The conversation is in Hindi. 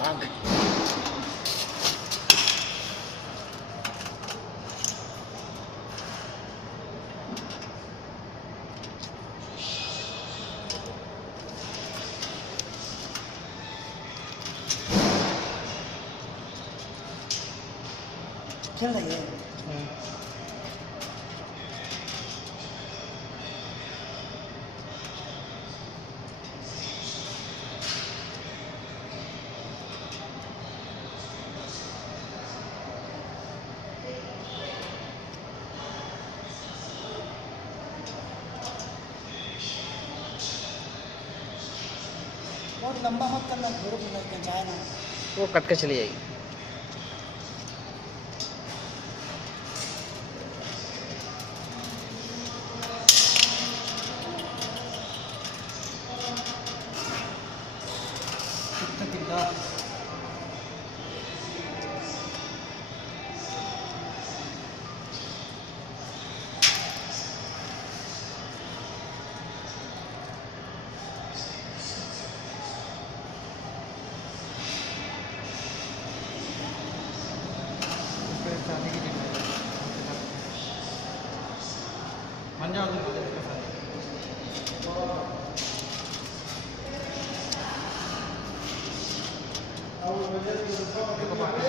हाँ चल रही है। बहुत लंबा मत करना, ग्रुप में जाए ना। वो कट के चली जाएगी। कितना कितना चाहने की मन जाओ इसके साथ देखो बाकी